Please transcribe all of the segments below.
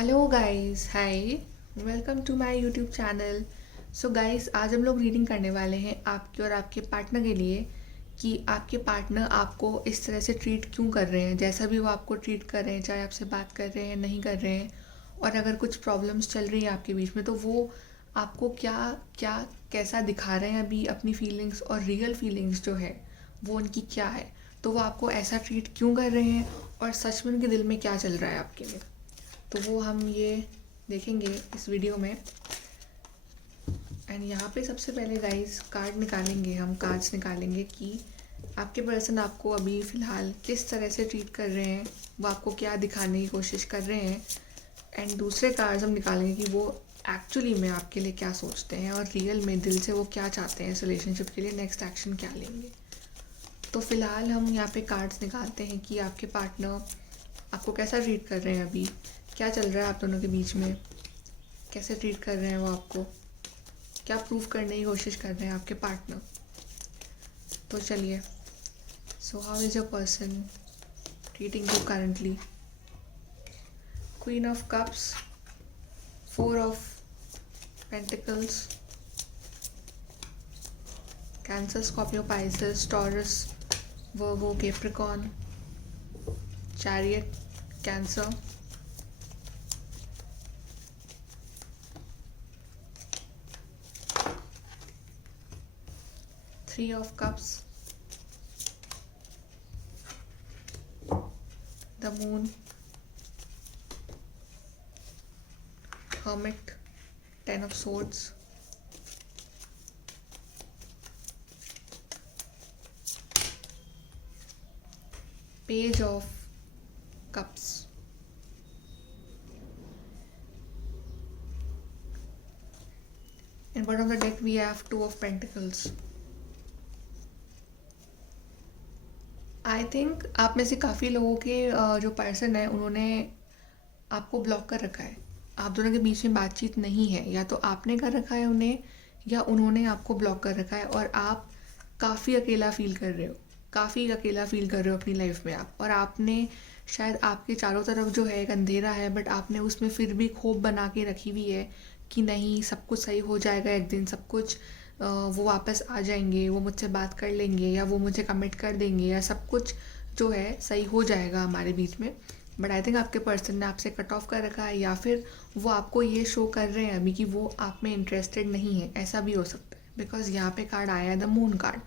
Hello guys, hi. Welcome to my YouTube channel. So guys, आज हम लोग reading करने वाले हैं आपके और आपके पार्टनर के लिए कि आपके पार्टनर आपको इस तरह से ट्रीट क्यों कर रहे हैं, जैसा भी वो आपको ट्रीट कर रहे हैं, चाहे आपसे बात कर रहे हैं नहीं कर रहे हैं। और अगर कुछ प्रॉब्लम्स चल रही है आपके बीच में तो वो आपको क्या क्या कैसा दिखा रहे हैं अभी अपनी फीलिंग्स, और रियल फीलिंग्स जो है वो उनकी क्या है। तो वो आपको ऐसा ट्रीट क्यों कर रहे हैं और सच में उनके दिल में क्या चल रहा है आपके लिए। तो वो हम ये देखेंगे इस वीडियो में। एंड यहाँ पे सबसे पहले गाइस कार्ड निकालेंगे, हम कार्ड्स निकालेंगे कि आपके पर्सन आपको अभी फ़िलहाल किस तरह से ट्रीट कर रहे हैं, वो आपको क्या दिखाने की कोशिश कर रहे हैं। एंड दूसरे कार्ड्स हम निकालेंगे कि वो एक्चुअली में आपके लिए क्या सोचते हैं और रियल में दिल से वो क्या चाहते हैं इस रिलेशनशिप के लिए, नेक्स्ट एक्शन क्या लेंगे। तो फ़िलहाल हम यहाँ पे कार्ड्स निकालते हैं कि आपके पार्टनर आपको कैसा ट्रीट कर रहे हैं अभी, क्या चल रहा है आप दोनों के बीच में, कैसे ट्रीट कर रहे हैं वो आपको, क्या प्रूव करने की कोशिश कर रहे हैं आपके पार्टनर। तो चलिए, so how is your person treating you currently. Queen of cups, four of pentacles, cancer, Scorpio, Pisces, taurus, Virgo, Capricorn, chariot, cancer, three of cups, the moon, hermit, ten of swords, page of cups, and bottom of the deck we have two of pentacles. I think आप में से काफ़ी लोगों के जो person है उन्होंने आपको ब्लॉक कर रखा है। आप दोनों के बीच में बातचीत नहीं है, या तो आपने कर रखा है उन्हें या उन्होंने आपको ब्लॉक कर रखा है। और आप काफ़ी अकेला फील कर रहे हो, काफ़ी अकेला फील कर रहे हो अपनी लाइफ में आप। और आपने शायद आपके चारों तरफ जो है एक अंधेरा है, बट आपने उसमें फिर भी खोप बना के रखी हुई है कि नहीं सब कुछ सही हो जाएगा एक दिन, सब कुछ वो वापस आ जाएंगे, वो मुझसे बात कर लेंगे या वो मुझे कमिट कर देंगे, या सब कुछ जो है सही हो जाएगा हमारे बीच में। बट आई थिंक आपके पर्सन ने आपसे कट ऑफ कर रखा है, या फिर वो आपको ये शो कर रहे हैं अभी कि वो आप में इंटरेस्टेड नहीं है। ऐसा भी हो सकता है बिकॉज यहाँ पे कार्ड आया है द मून कार्ड।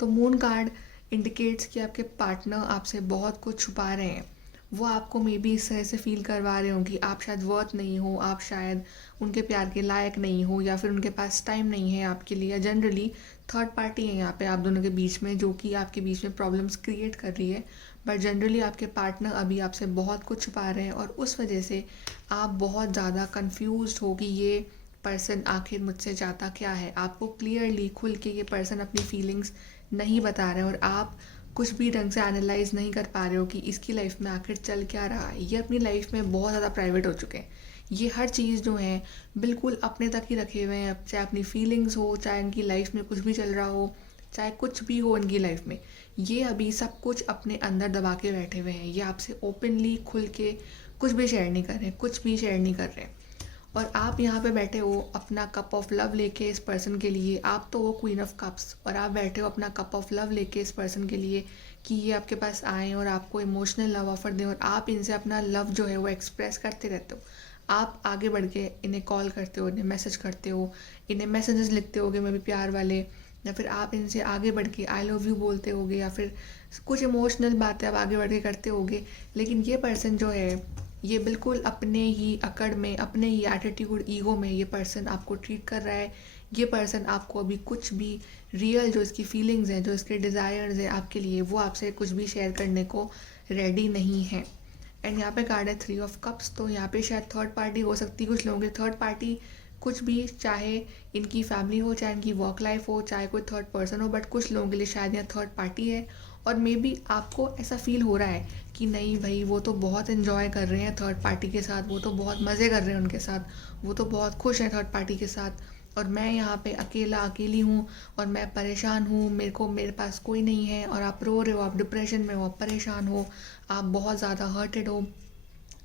तो मून कार्ड इंडिकेट्स कि आपके पार्टनर आपसे बहुत कुछ छुपा रहे हैं। वो आपको मे बी इस तरह से फील करवा रहे हो कि आप शायद वर्थ नहीं हो, आप शायद उनके प्यार के लायक नहीं हो, या फिर उनके पास टाइम नहीं है आपके लिए। जनरली थर्ड पार्टी है यहाँ पे आप दोनों के बीच में, जो कि आपके बीच में प्रॉब्लम्स क्रिएट कर रही है। बट जनरली आपके पार्टनर अभी आपसे बहुत कुछ छुपा रहे हैं, और उस वजह से आप बहुत ज़्यादा कन्फ्यूज हो कि ये पर्सन आखिर मुझसे चाहता क्या है। आपको क्लियरली खुल के ये पर्सन अपनी फीलिंग्स नहीं बता रहे हैं, और आप कुछ भी ढंग से एनालाइज नहीं कर पा रहे हो कि इसकी लाइफ में आखिर चल क्या रहा है। ये अपनी लाइफ में बहुत ज़्यादा प्राइवेट हो चुके हैं। ये हर चीज़ जो है बिल्कुल अपने तक ही रखे हुए हैं, चाहे अपनी फीलिंग्स हो, चाहे इनकी लाइफ में कुछ भी चल रहा हो, चाहे कुछ भी हो इनकी लाइफ में, ये अभी सब कुछ अपने अंदर दबा के बैठे हुए हैं। ये आपसे ओपनली खुल के कुछ भी शेयर नहीं कर रहे, कुछ भी शेयर नहीं कर रहे। और आप यहाँ पे बैठे हो अपना कप ऑफ लव लेके इस पर्सन के लिए। आप तो वो क्वीन ऑफ कप्स, और आप बैठे हो अपना कप ऑफ लव लेके इस पर्सन के लिए कि ये आपके पास आएँ और आपको इमोशनल लव ऑफर दें, और आप इनसे अपना लव जो है वो एक्सप्रेस करते रहते हो। आप आगे बढ़ के इन्हें कॉल करते हो, इन्हें मैसेज करते हो, इन्हें मैसेजेस लिखते होगे मे बी प्यार वाले, या फिर आप इनसे आगे बढ़ के आई लव यू बोलते होगे, या फिर कुछ इमोशनल बातें आप आगे बढ़ के करते होगे। लेकिन ये पर्सन जो है ये बिल्कुल अपने ही अकड़ में, अपने ही एटीट्यूड, ईगो में ये पर्सन आपको ट्रीट कर रहा है। ये पर्सन आपको अभी कुछ भी रियल जो इसकी फीलिंग्स हैं, जो इसके डिज़ायर्स हैं आपके लिए, वो आपसे कुछ भी शेयर करने को रेडी नहीं है। एंड यहाँ पे कार्ड है थ्री ऑफ कप्स। तो यहाँ पे शायद थर्ड पार्टी हो सकती है कुछ लोगों की। थर्ड पार्टी कुछ भी, चाहे इनकी फैमिली हो, चाहे इनकी वर्क लाइफ हो, चाहे कोई थर्ड पर्सन हो, बट कुछ लोगों के लिए शायद यहाँ थर्ड पार्टी है। और मे बी आपको ऐसा फील हो रहा है कि नहीं भाई वो तो बहुत इन्जॉय कर रहे हैं थर्ड पार्टी के साथ, वो तो बहुत मज़े कर रहे हैं उनके साथ, वो तो बहुत खुश हैं थर्ड पार्टी के साथ, और मैं यहाँ पे अकेला अकेली हूँ और मैं परेशान हूँ, मेरे पास कोई नहीं है। और आप रो रहे हो, आप डिप्रेशन में हो, आप परेशान हो, आप बहुत ज़्यादा हर्टेड हो।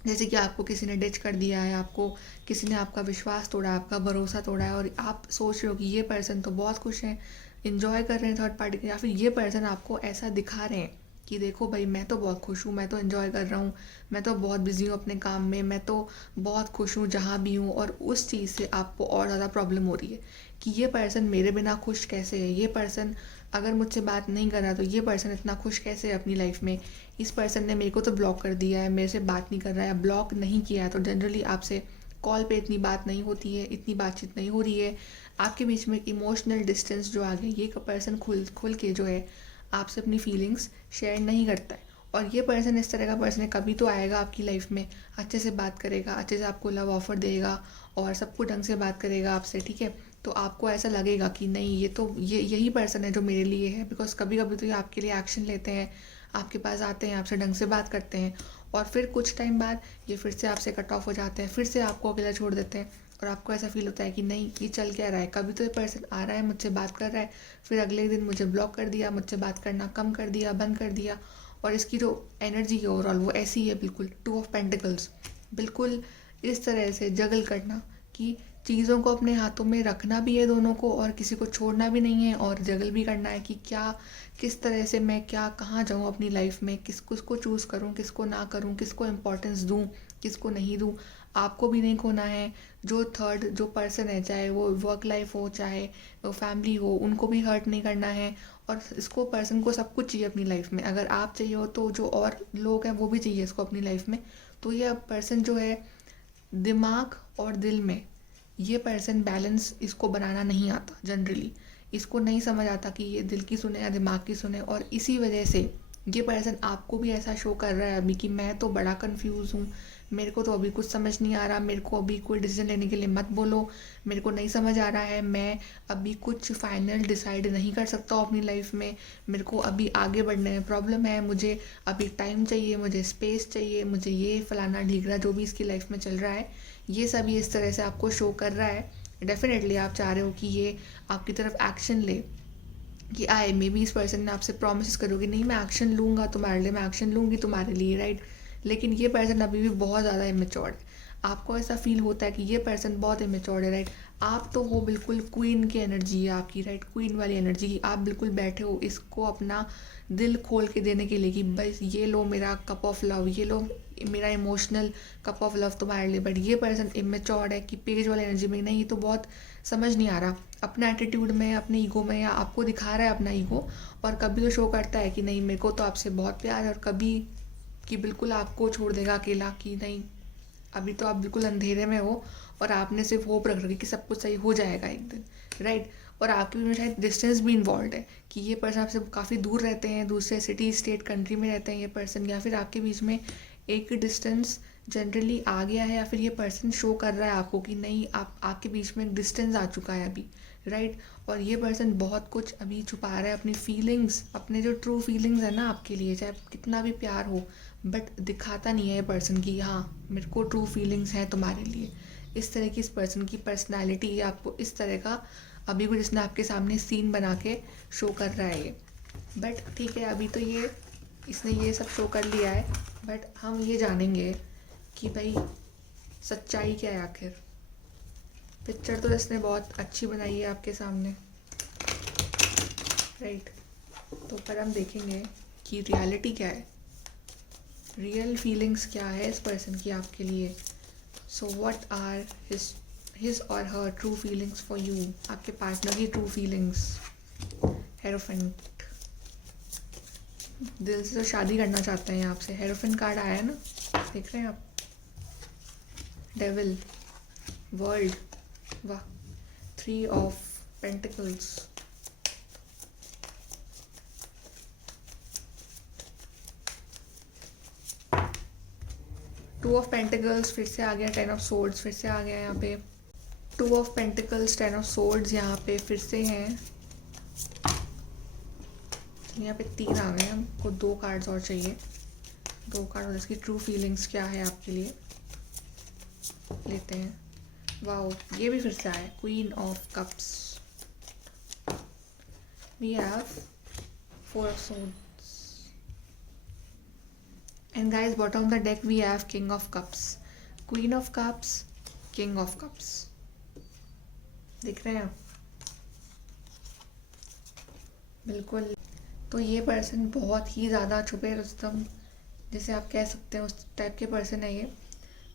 जैसे कि आपको किसी ने डिच कर दिया है, आपको किसी ने आपका विश्वास तोड़ा है, आपका भरोसा तोड़ा है, और आप सोच रहे हो कि ये पर्सन तो बहुत खुश हैं, इंजॉय कर रहे हैं थर्ड पार्टी के, या फिर ये पर्सन आपको ऐसा दिखा रहे हैं कि देखो भाई मैं तो बहुत खुश हूँ, मैं तो एंजॉय कर रहा हूँ, मैं तो बहुत बिजी हूँ अपने काम में, मैं तो बहुत खुश हूँ जहाँ भी हूँ, और उस चीज़ से आपको और ज़्यादा प्रॉब्लम हो रही है कि ये पर्सन मेरे बिना खुश कैसे है, ये पर्सन अगर मुझसे बात नहीं कर रहा तो ये पर्सन इतना खुश कैसे है अपनी लाइफ में, इस पर्सन ने मेरे को तो ब्लॉक कर दिया है, मेरे से बात नहीं कर रहा है, ब्लॉक नहीं किया है तो जनरली आपसे कॉल पे इतनी बात नहीं होती है, इतनी बातचीत नहीं हो रही है, आपके बीच में इमोशनल डिस्टेंस जो आ गया, ये पर्सन खुल खुल के जो है आपसे अपनी फीलिंग्स शेयर नहीं करता है। और ये पर्सन इस तरह का पर्सन है, कभी तो आएगा आपकी लाइफ में, अच्छे से बात करेगा, अच्छे से आपको लव ऑफर देगा और सब कुछ ढंग से बात करेगा आपसे, ठीक है, तो आपको ऐसा लगेगा कि नहीं ये तो ये यही पर्सन है जो मेरे लिए है, बिकॉज कभी कभी तो ये आपके लिए एक्शन लेते हैं, आपके पास आते हैं, आपसे ढंग से बात करते हैं, और फिर कुछ टाइम बाद ये फिर से आपसे कट ऑफ हो जाते हैं, फिर से आपको अकेला छोड़ देते हैं, और आपको ऐसा फील होता है कि नहीं ये चल क्या रहा है, कभी तो ये पर्सन आ रहा है मुझसे बात कर रहा है, फिर अगले दिन मुझे ब्लॉक कर दिया, मुझसे बात करना कम कर दिया, बंद कर दिया, और इसकी जो एनर्जी है ओवरऑल वो ऐसी ही है, बिल्कुल 2 ऑफ पेंटिकल्स, बिल्कुल इस तरह से जगल करना कि चीज़ों को अपने हाथों में रखना भी है दोनों को, और किसी को छोड़ना भी नहीं है, और जगल भी करना है कि क्या किस तरह से मैं क्या कहाँ जाऊँ अपनी लाइफ में, किसको चूज़ करूँ, किसको ना करूँ, किसको इम्पोर्टेंस दूँ, किसको नहीं दूँ, आपको भी नहीं खोना है, जो थर्ड जो पर्सन है, चाहे वो वर्क लाइफ हो चाहे वो फैमिली हो, उनको भी हर्ट नहीं करना है, और इसको पर्सन को सब कुछ चाहिए अपनी लाइफ में, अगर आप चाहिए हो तो जो और लोग हैं वो भी चाहिए इसको अपनी लाइफ में, तो ये पर्सन जो है दिमाग और दिल में, ये पर्सन बैलेंस इसको बनाना नहीं आता जनरली, इसको नहीं समझ आता कि ये दिल की सुने या दिमाग की सुने, और इसी वजह से ये पर्सन आपको भी ऐसा शो कर रहा है अभी कि मैं तो बड़ा कंफ्यूज हूँ, मेरे को तो अभी कुछ समझ नहीं आ रहा, मेरे को अभी कोई डिसीजन लेने के लिए मत बोलो, मेरे को नहीं समझ आ रहा है, मैं अभी कुछ फाइनल डिसाइड नहीं कर सकता हूँ अपनी लाइफ में, मेरे को अभी आगे बढ़ने में प्रॉब्लम है, मुझे अभी टाइम चाहिए, मुझे स्पेस चाहिए, मुझे ये फलाना ढीगरा जो भी इसकी लाइफ में चल रहा है, ये सब ये इस तरह से आपको शो कर रहा है। डेफिनेटली आप चाह रहे हो कि ये आपकी तरफ एक्शन ले, कि आए मे बी इस पर्सन ने आपसे प्रॉमिस करोगे नहीं मैं एक्शन लूँगा तुम्हारे लिए, मैं एक्शन लूँगी तुम्हारे लिए, राइट, लेकिन ये पर्सन अभी भी बहुत ज़्यादा इमेच्योर्ड है, आपको ऐसा फील होता है कि ये पर्सन बहुत इमेच्योर्ड है, राइट, आप तो वो बिल्कुल क्वीन की एनर्जी है आपकी, राइट, क्वीन वाली एनर्जी की आप बिल्कुल बैठे हो इसको अपना दिल खोल के देने के लिए कि बस ये लो मेरा कप ऑफ लव, ये लो मेरा इमोशनल कप ऑफ लव तुम्हारे लिए, बट ये पर्सन इमेच्योर्ड है कि पेज वाली एनर्जी में नहीं, ये तो बहुत समझ नहीं आ रहा अपना एटीट्यूड में, अपने ईगो में, या आपको दिखा रहा है अपना ईगो, और कभी तो शो करता है कि नहीं मेरे को तो आपसे बहुत प्यार है, और कभी कि बिल्कुल आपको छोड़ देगा अकेला कि नहीं अभी तो आप बिल्कुल अंधेरे में हो, और आपने सिर्फ होप रख रखी कि सब कुछ सही हो जाएगा एक दिन, राइट, और आपके बीच में शायद डिस्टेंस भी इन्वॉल्व है कि ये पर्सन आपसे काफ़ी दूर रहते हैं, दूसरे सिटी स्टेट कंट्री में रहते हैं ये पर्सन, या फिर आपके बीच में एक डिस्टेंस जनरली आ गया है, या फिर ये पर्सन शो कर रहा है आपको कि नहीं आपके बीच में एक डिस्टेंस आ चुका है अभी, राइट, और ये पर्सन बहुत कुछ अभी छुपा रहा है अपनी फीलिंग्स, अपने जो ट्रू फीलिंग्स है ना आपके लिए, चाहे कितना भी प्यार हो, बट दिखाता नहीं है ये पर्सन की हाँ मेरे को ट्रू फीलिंग्स हैं तुम्हारे लिए, इस तरह की इस पर्सन की पर्सनैलिटी है, आपको इस तरह का अभी कुछ इसने आपके सामने सीन बना के शो कर रहा है ये, बट ठीक है अभी तो ये इसने ये सब शो कर लिया है, बट हम ये जानेंगे कि भाई सच्चाई क्या है आखिर, पिक्चर तो इसने बहुत अच्छी बनाई है आपके सामने, राइट, तो पर हम देखेंगे कि रियलिटी क्या है, रियल फीलिंग्स क्या है इस पर्सन की आपके लिए, सो व्हाट आर हिज और हर ट्रू फीलिंग्स फॉर यू, आपके पार्टनर की ट्रू फीलिंग्स, हेरोफेंट, दिल से तो शादी करना चाहते हैं आपसे, हेरोफेंट कार्ड आया है ना, देख रहे हैं आप, डेविल, वर्ल्ड, वाह, 3 of pentacles, two of pentacles फिर से आ गया, 10 ऑफ सोर्ड्स फिर से आ गया यहाँ पे, 2 ऑफ पेंटिकल्स, 10 ऑफ सोर्ड्स यहाँ पे फिर से हैं, यहाँ पे 3 आ गए, हमको 2 कार्ड्स और चाहिए, 2 कार्ड और इसकी ट्रू फीलिंग्स क्या है आपके लिए, लेते हैं, वाओ ये भी फिर से आया, queen of cups, we have 4 of swords and guys bottom of the deck we have king of cups, queen of cups, king of cups. दिख रहे हैं आप? बिल्कुल। तो ये पर्सन बहुत ही ज़्यादा छुपे रुस्तम, जैसे आप कह सकते हैं, उस टाइप के पर्सन है ये।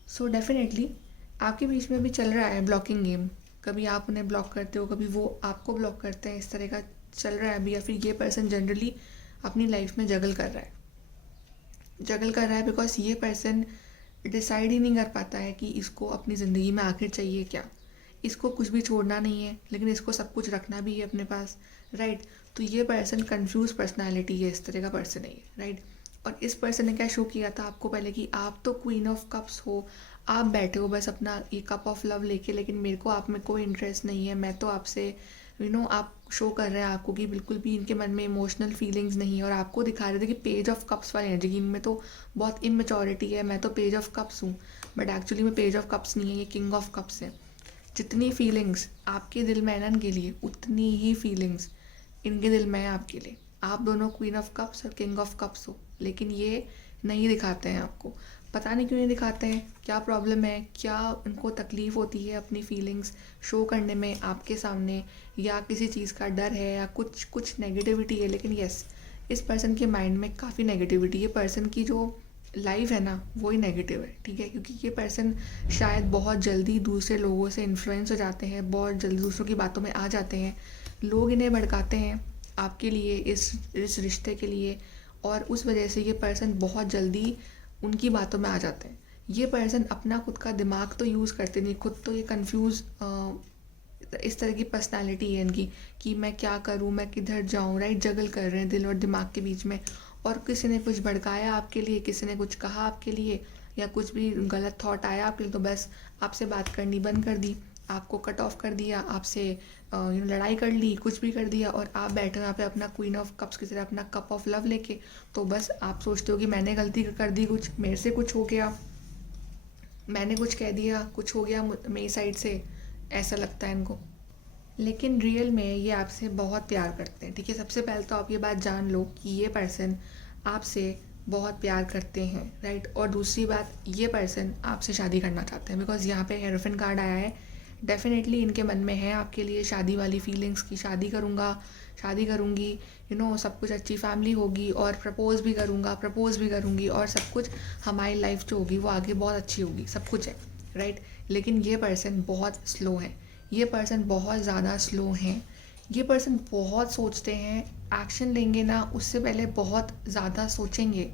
सो डेफिनेटली आपके बीच में भी चल रहा है ब्लॉकिंग गेम। कभी आप उन्हें ब्लॉक करते हो, कभी वो आपको ब्लॉक करते हैं, इस तरह का चल रहा है अभी। या फिर ये पर्सन जनरली अपनी लाइफ में जगल कर रहा है, बिकॉज ये पर्सन डिसाइड ही नहीं कर पाता है कि इसको अपनी ज़िंदगी में आखिर चाहिए क्या। इसको कुछ भी छोड़ना नहीं है, लेकिन इसको सब कुछ रखना भी है अपने पास, राइट। तो ये पर्सन कंफ्यूज पर्सनालिटी है, इस तरह का पर्सन है ये, राइट। और इस पर्सन ने क्या शो किया था आपको पहले कि आप तो क्वीन ऑफ कप्स हो, आप बैठे हो बस अपना ये कप ऑफ लव लेके, लेकिन मेरे को आप में कोई इंटरेस्ट नहीं है, मैं तो आपसे आप शो कर रहे हैं आपको कि बिल्कुल भी इनके मन में इमोशनल फीलिंग्स नहीं है। और आपको दिखा रहे थे कि पेज ऑफ कप्स वाले हैं, जिनमें तो बहुत इमेच्योरिटी है, मैं तो पेज ऑफ कप्स हूँ, बट एक्चुअली में पेज ऑफ कप्स नहीं है, ये किंग ऑफ कप्स है। जितनी फीलिंग्स आपके दिल में है ना इनके लिए, उतनी ही फीलिंग्स इनके दिल में है आपके लिए। आप दोनों क्वीन ऑफ कप्स और किंग ऑफ कप्स हो, लेकिन ये नहीं दिखाते हैं आपको। पता नहीं क्यों नहीं दिखाते हैं, क्या प्रॉब्लम है, क्या उनको तकलीफ़ होती है अपनी फीलिंग्स शो करने में आपके सामने, या किसी चीज़ का डर है, या कुछ नेगेटिविटी है। लेकिन यस, इस पर्सन के माइंड में काफ़ी नेगेटिविटी, ये पर्सन की जो लाइफ है ना वही नेगेटिव है, ठीक है। क्योंकि ये पर्सन शायद बहुत जल्दी दूसरे लोगों से इन्फ्लुएंस हो जाते हैं, बहुत जल्दी दूसरों की बातों में आ जाते हैं, लोग इन्हें भड़काते हैं आपके लिए, इस रिश्ते के लिए, और उस वजह से ये पर्सन बहुत जल्दी उनकी बातों में आ जाते हैं। ये पर्सन अपना खुद का दिमाग तो यूज़ करते नहीं, खुद तो ये कंफ्यूज इस तरह की पर्सनालिटी है इनकी कि मैं क्या करूँ, मैं किधर जाऊँ, राइट। जगल कर रहे हैं दिल और दिमाग के बीच में, और किसी ने कुछ भड़काया आपके लिए, किसी ने कुछ कहा आपके लिए, या कुछ भी गलत थॉट आया आपके लिए, तो बस आपसे बात करनी बंद कर दी, आपको कट ऑफ कर दिया, आपसे लड़ाई कर ली, कुछ भी कर दिया, और आप बैठे हो यहाँ पे अपना क्वीन ऑफ कप्स की तरह अपना कप ऑफ लव लेके। तो बस आप सोचते हो कि मैंने गलती कर दी, कुछ मेरे से कुछ हो गया, मैंने कुछ कह दिया, कुछ हो गया मेरी साइड से, ऐसा लगता है इनको। लेकिन रियल में ये आपसे बहुत प्यार करते हैं, ठीक है। सबसे पहले तो आप ये बात जान लो कि ये पर्सन आपसे बहुत प्यार करते हैं, राइट। और दूसरी बात, ये पर्सन आपसे शादी करना चाहते हैं, बिकॉज यहाँ पे हेरोफेंट कार्ड आया है। डेफिनेटली इनके मन में है आपके लिए शादी वाली फीलिंग्स की, शादी करूँगा, शादी करूँगी, सब कुछ अच्छी फैमिली होगी, और प्रपोज़ भी करूँगी, और सब कुछ हमारी लाइफ जो होगी वो आगे बहुत अच्छी होगी, सब कुछ है, राइट। लेकिन ये पर्सन बहुत स्लो है, ये पर्सन बहुत ज़्यादा स्लो हैं। ये पर्सन बहुत सोचते हैं, एक्शन लेंगे ना उससे पहले बहुत ज़्यादा सोचेंगे,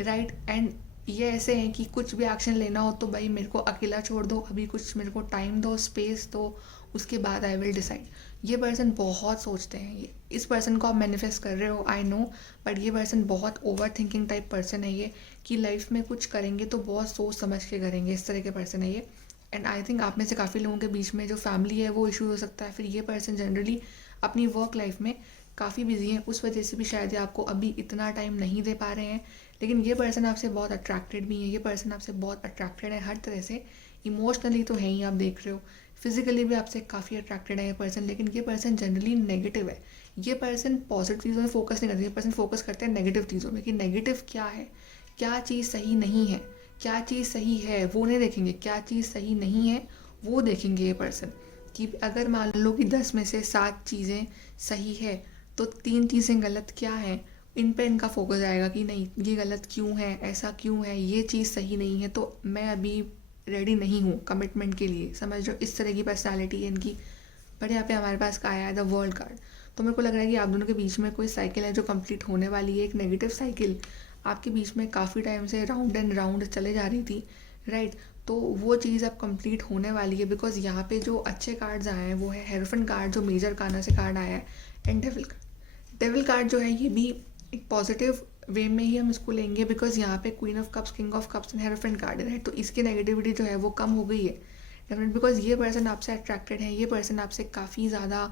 राइट। एंड ये ऐसे हैं कि कुछ भी एक्शन लेना हो तो भाई मेरे को अकेला छोड़ दो, अभी कुछ मेरे को टाइम दो, स्पेस दो, उसके बाद आई विल डिसाइड। ये पर्सन बहुत सोचते हैं। ये इस पर्सन को आप मैनिफेस्ट कर रहे हो, आई नो, बट ये पर्सन बहुत ओवर थिंकिंग टाइप पर्सन है ये, कि लाइफ में कुछ करेंगे तो बहुत सोच समझ के करेंगे, इस तरह के पर्सन है ये। एंड आई थिंक आप में से काफ़ी लोगों के बीच में जो फैमिली है वो इशू हो सकता है। फिर ये पर्सन जनरली अपनी वर्क लाइफ में काफ़ी बिजी हैं, उस वजह से भी शायद ये आपको अभी इतना टाइम नहीं दे पा रहे हैं। लेकिन ये पर्सन आपसे बहुत अट्रैक्टेड भी है, ये पर्सन आपसे बहुत अट्रैक्टेड है हर तरह से। इमोशनली तो है ही, आप देख रहे हो, फिजिकली भी आपसे काफ़ी अट्रैक्टेड है ये पर्सन। लेकिन ये पर्सन जनरली नेगेटिव है। ये पर्सन पॉजिटिव चीज़ों में फोकस नहीं करते, ये पर्सन फोकस करते हैं नेगेटिव चीज़ों में, कि नेगेटिव क्या है, क्या चीज़ सही नहीं है, क्या चीज़ सही है वो नहीं देखेंगे, क्या चीज़ सही नहीं है वो देखेंगे ये पर्सन। कि अगर मान लो कि 10 में से 7 चीज़ें सही है तो 3 चीज़ें गलत क्या हैं, इन पे इनका फोकस आएगा कि नहीं ये गलत क्यों है, ऐसा क्यों है, ये चीज़ सही नहीं है, तो मैं अभी रेडी नहीं हूँ कमिटमेंट के लिए, समझ लो इस तरह की पर्सनालिटी है इनकी। बट यहाँ पे हमारे पास आया है द वर्ल्ड कार्ड। तो मेरे को लग रहा है कि आप दोनों के बीच में कोई साइकिल है जो कंप्लीट होने वाली है, एक नेगेटिव साइकिल आपके बीच में काफ़ी टाइम से राउंड एंड राउंड चले जा रही थी, राइट। तो वो चीज़ अब कंप्लीट होने वाली है, बिकॉज यहाँ पे जो अच्छे कार्ड्स आए हैं वो है हेरोफेंट कार्ड जो मेजर काना से कार्ड आया है, and devil card. Devil card जो है ये भी एक पॉजिटिव वे में ही हम इसको लेंगे, बिकॉज यहाँ पे queen of cups, king of cups and hierophant card है, तो इसकी नेगेटिविटी जो है वो कम हो गई है डेफिनेट, बिकॉज ये पर्सन आपसे अट्रैक्टेड है, ये पर्सन आपसे काफ़ी ज़्यादा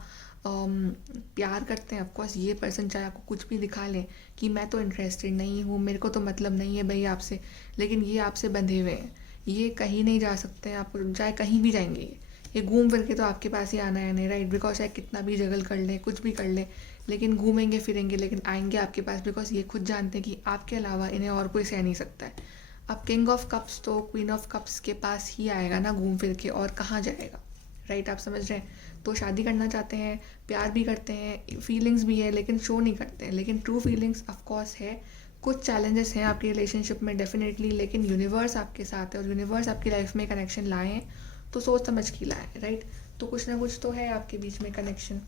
प्यार करते हैं। ऑफकोर्स ये पर्सन चाहे आपको कुछ भी दिखा लें कि मैं तो इंटरेस्टेड नहीं हूँ, मेरे को तो मतलब नहीं है भाई आपसे, लेकिन ये आपसे बंधे हुए हैं, ये कहीं नहीं जा सकते हैं, आप चाहे कहीं भी जाएंगे ये घूम फिर के तो आपके पास ही आना है नहीं, राइट? बिकॉज चाहे कितना भी जगल कर ले, कुछ भी कर ले, लेकिन घूमेंगे फिरेंगे लेकिन आएंगे आपके पास, बिकॉज ये खुद जानते हैं कि आपके अलावा इन्हें और कोई सह नहीं सकता है। अब किंग ऑफ कप्स तो क्वीन ऑफ कप्स के पास ही आएगा ना घूम फिर के, और कहाँ जाएगा, राइट? आप समझ रहे हैं? तो शादी करना चाहते हैं, प्यार भी करते हैं, फीलिंग्स भी है, लेकिन शो नहीं करते हैं। लेकिन ट्रू फीलिंग्स ऑफकोर्स है। कुछ चैलेंजेस हैं आपकी रिलेशनशिप में डेफिनेटली, लेकिन यूनिवर्स आपके साथ है और यूनिवर्स आपकी लाइफ में कनेक्शन लाए हैं तो सोच समझ के लाए, राइट? तो कुछ ना कुछ तो है आपके बीच में कनेक्शन।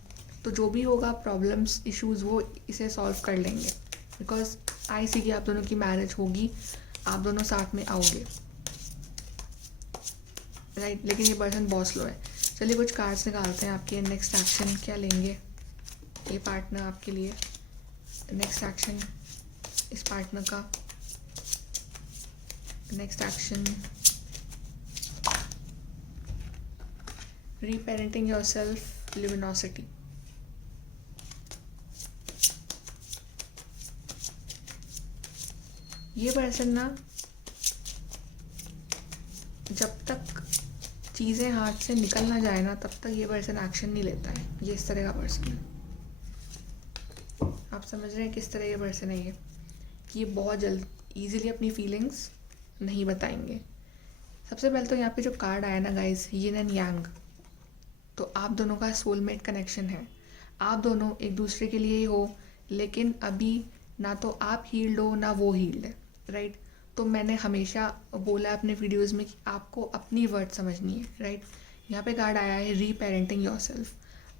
तो जो भी होगा प्रॉब्लम्स इश्यूज़ वो इसे सॉल्व कर लेंगे, बिकॉज आई सी कि आप दोनों की मैरिज होगी, आप दोनों साथ में आओगे, राइट? लेकिन ये पर्सन बहुत स्लो है। चलिए कुछ कार्ड्स निकालते हैं आपके नेक्स्ट एक्शन क्या लेंगे ये पार्टनर आपके लिए। नेक्स्ट एक्शन इस पार्टनर का, नेक्स्ट एक्शन रीपेरेंटिंग योरसेल्फ, ल्यूमिनोसिटी। ये पर्सन ना जब तक चीज़ें हाथ से निकल ना जाए ना तब तक ये पर्सन एक्शन नहीं लेता है। ये इस तरह का पर्सन है। आप समझ रहे हैं किस तरह ये पर्सन है ये, कि ये बहुत जल्द ईजिली अपनी फीलिंग्स नहीं बताएंगे। सबसे पहले तो यहाँ पे जो कार्ड आया ना गाइस, यिन एंड यांग, तो आप दोनों का सोलमेट कनेक्शन है। आप दोनों एक दूसरे के लिए ही हो, लेकिन अभी ना तो आप हील्ड हो ना वो हील्ड है, राइट? तो मैंने हमेशा बोला अपने वीडियोस में कि आपको अपनी वर्ड समझनी है, राइट? यहाँ पे कार्ड आया है रीपेरेंटिंग योरसेल्फ।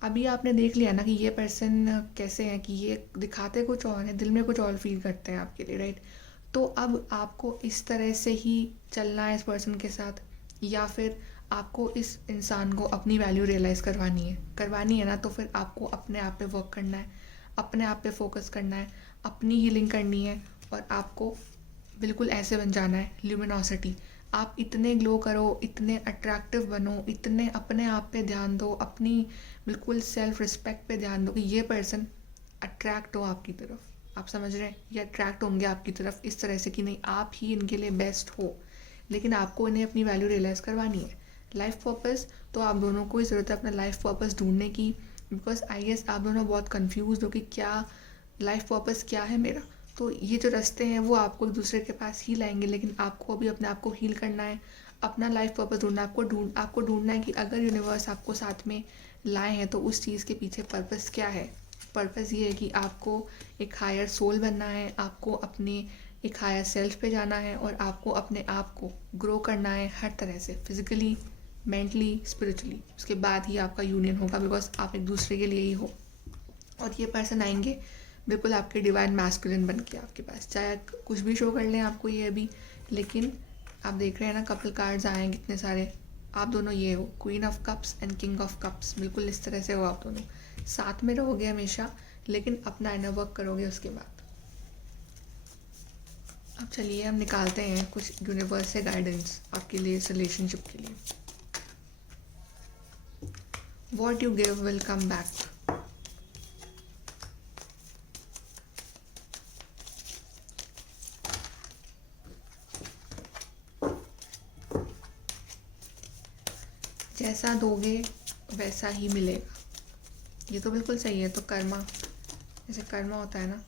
अभी आपने देख लिया ना कि ये पर्सन कैसे हैं, कि ये दिखाते कुछ और है, दिल में कुछ और फील करते हैं आपके लिए, राइट? तो अब आपको इस तरह से ही चलना है इस पर्सन के साथ, या फिर आपको इस इंसान को अपनी वैल्यू रियलाइज़ करवानी है ना, तो फिर आपको अपने आप पे वर्क करना है, अपने आप पे फोकस करना है, अपनी हीलिंग करनी है, और आपको बिल्कुल ऐसे बन जाना है ल्यूमिनोसिटी। आप इतने ग्लो करो, इतने अट्रैक्टिव बनो, इतने अपने आप पे ध्यान दो, अपनी बिल्कुल सेल्फ रिस्पेक्ट पे ध्यान दो कि ये पर्सन अट्रैक्ट हो आपकी तरफ। आप समझ रहे हैं? ये अट्रैक्ट होंगे आपकी तरफ इस तरह से कि नहीं आप ही इनके लिए बेस्ट हो, लेकिन आपको इन्हें अपनी वैल्यू रियलाइज़ करवानी है। लाइफ पर्पस तो आप दोनों को ही ज़रूरत है अपना लाइफ पर्पस ढूंढने की, बिकॉज आई गेस आप दोनों बहुत कंफ्यूज हो कि क्या लाइफ पर्पस क्या है मेरा। तो ये जो रास्ते हैं वो आपको एक दूसरे के पास ही लाएंगे, लेकिन आपको अभी अपने आप को हील करना है, अपना लाइफ पर्पस ढूंढना, आपको ढूंढना है कि अगर यूनिवर्स आपको साथ में लाए हैं तो उस चीज़ के पीछे पर्पस क्या है। पर्पस ये है कि आपको एक हायर सोल बनना है, आपको अपने एक हायर सेल्फ पे जाना है, और आपको अपने आप को ग्रो करना है हर तरह से, फिजिकली, मेंटली, स्पिरिचुअली। उसके बाद ही आपका यूनियन होगा, बिकॉज आप एक दूसरे के लिए ही हो। और ये पर्सन आएंगे बिल्कुल आपके डिवाइन मैस्कुलिन बन के आपके पास, चाहे कुछ भी शो कर लें आपको ये अभी, लेकिन आप देख रहे हैं ना कपल कार्ड्स आए हैं कितने सारे। आप दोनों ये हो, queen of cups and king of cups, बिल्कुल इस तरह से हो। आप दोनों साथ में रहोगे हमेशा, लेकिन अपना इनर वर्क करोगे उसके बाद। अब चलिए हम निकालते हैं कुछ यूनिवर्स से गाइडेंस आपके लिए इस रिलेशनशिप के लिए। What you give will come back. जैसा दोगे वैसा ही मिलेगा, ये तो बिल्कुल सही है। तो कर्मा, जैसे कर्मा होता है ना,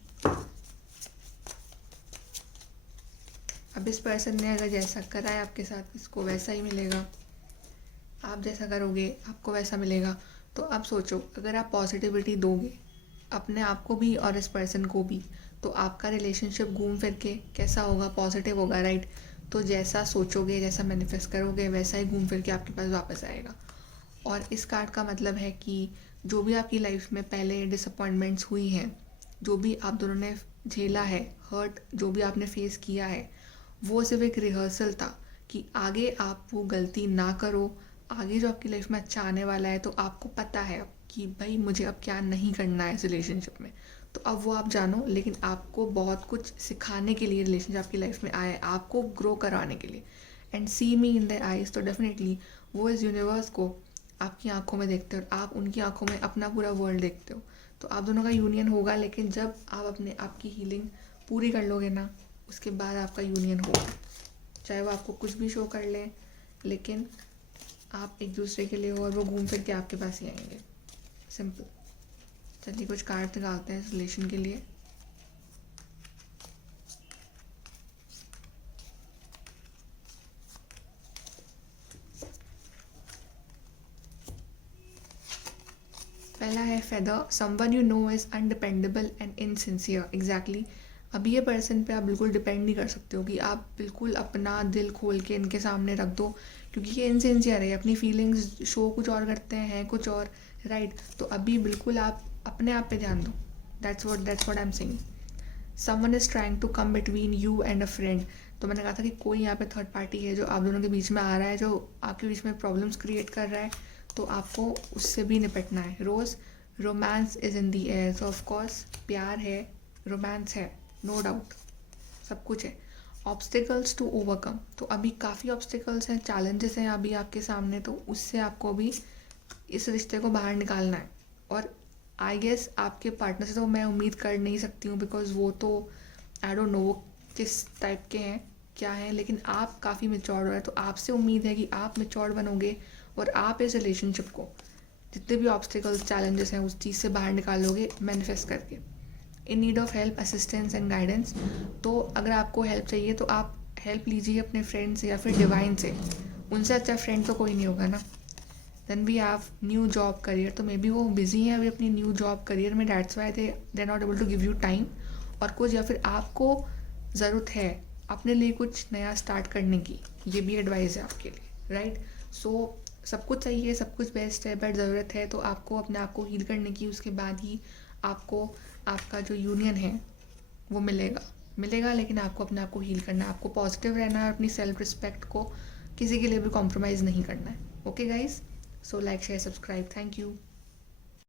अब इस पर्सन ने अगर जैसा करा है आपके साथ, इसको वैसा ही मिलेगा। आप जैसा करोगे आपको वैसा मिलेगा। तो आप सोचो, अगर आप पॉजिटिविटी दोगे अपने आप को भी और इस पर्सन को भी, तो आपका रिलेशनशिप घूम फिर के कैसा होगा, पॉजिटिव होगा, राइट? तो जैसा सोचोगे, जैसा मैनिफेस्ट करोगे, वैसा ही घूम फिर के आपके पास वापस आएगा। और इस कार्ड का मतलब है कि जो भी आपकी लाइफ में पहले डिसअपॉइंटमेंट्स हुई हैं, जो भी आप दोनों ने झेला है, हर्ट जो भी आपने फेस किया है, वो सिर्फ एक रिहर्सल था कि आगे आप वो गलती ना करो। आगे जो आपकी लाइफ में अच्छा आने वाला है, तो आपको पता है अब कि भाई मुझे अब क्या नहीं करना है इस रिलेशनशिप में, तो अब वो आप जानो। लेकिन आपको बहुत कुछ सिखाने के लिए रिलेशनशिप आपकी लाइफ में आया है, आपको ग्रो कराने के लिए। And see me in the eyes, तो डेफिनेटली वो इस यूनिवर्स को आपकी आंखों में देखते हो और आप उनकी आंखों में अपना पूरा वर्ल्ड देखते हो। तो आप दोनों का यूनियन होगा, लेकिन जब आप अपने आपकी हीलिंग पूरी कर लोगे ना, उसके बाद आपका यूनियन होगा। चाहे वो आपको कुछ भी शो कर लें, लेकिन आप एक दूसरे के लिए हो और वो घूम फिर के आपके पास ही आएंगे। सिंपल। चलिए कुछ कार्ड निकालते हैं इस रिलेशन के लिए। पहला है feather. Someone you know is undependable and insincere. Exactly. अभी ये पर्सन पे आप बिल्कुल डिपेंड नहीं कर सकते हो कि आप बिल्कुल अपना दिल खोल के इनके सामने रख दो, क्योंकि ये इनसिंसियर है, अपनी फीलिंग्स शो कुछ और करते हैं कुछ और, राइट। तो अभी बिल्कुल आप अपने आप पे ध्यान दो। That's what I am saying. Someone is trying to come between you and a friend. तो मैंने कहा था कि कोई यहाँ पे थर्ड पार्टी है जो आप दोनों के बीच में आ रहा है, जो आपके बीच में प्रॉब्लम्स क्रिएट कर रहा है, तो आपको उससे भी निपटना है। Rose. Romance is in the air. तो ऑफकोर्स प्यार है, रोमांस है, नो डाउट, सब कुछ है। Obstacles to overcome. तो अभी काफ़ी ऑब्स्टिकल्स हैं, चैलेंजेस हैं अभी आपके सामने, तो उससे आपको अभी इस रिश्ते को बाहर निकालना है। और आई गेस आपके पार्टनर से तो मैं उम्मीद कर नहीं सकती हूँ, बिकॉज वो तो आई डोंट नो वो किस टाइप के हैं, क्या हैं, लेकिन आप काफ़ी मेच्योर्ड हो रहे हैं, तो आपसे उम्मीद है कि आप मेच्योर्ड बनोगे और आप इस रिलेशनशिप को जितने भी ऑब्स्टिकल्स चैलेंजेस हैं उस चीज़ से बाहर निकालोगे मैनिफेस्ट करके। In need of help, assistance and guidance. तो अगर आपको हेल्प चाहिए तो आप हेल्प लीजिए अपने फ्रेंड से या फिर डिवाइन से। उनसे अच्छा फ्रेंड तो कोई नहीं होगा ना। Then we have new job career. तो मे बी वो बिजी हैं अभी अपनी न्यू जॉब करियर में, that's why they not able to give you time और कुछ, या फिर आपको ज़रूरत है अपने लिए कुछ नया स्टार्ट करने की, ये भी एडवाइस है आपके लिए, राइट। सो सब कुछ सही है, सब कुछ बेस्ट है, बट ज़रूरत है तो आपको अपने आप को हील करने की, उसके बाद ही आपको आपका जो यूनियन है वो मिलेगा, लेकिन आपको अपने आप को हील करना है, आपको पॉजिटिव रहना है, अपनी सेल्फ रिस्पेक्ट को किसी के लिए भी कॉम्प्रोमाइज़ नहीं करना है। Okay guys, so like share subscribe, thank you.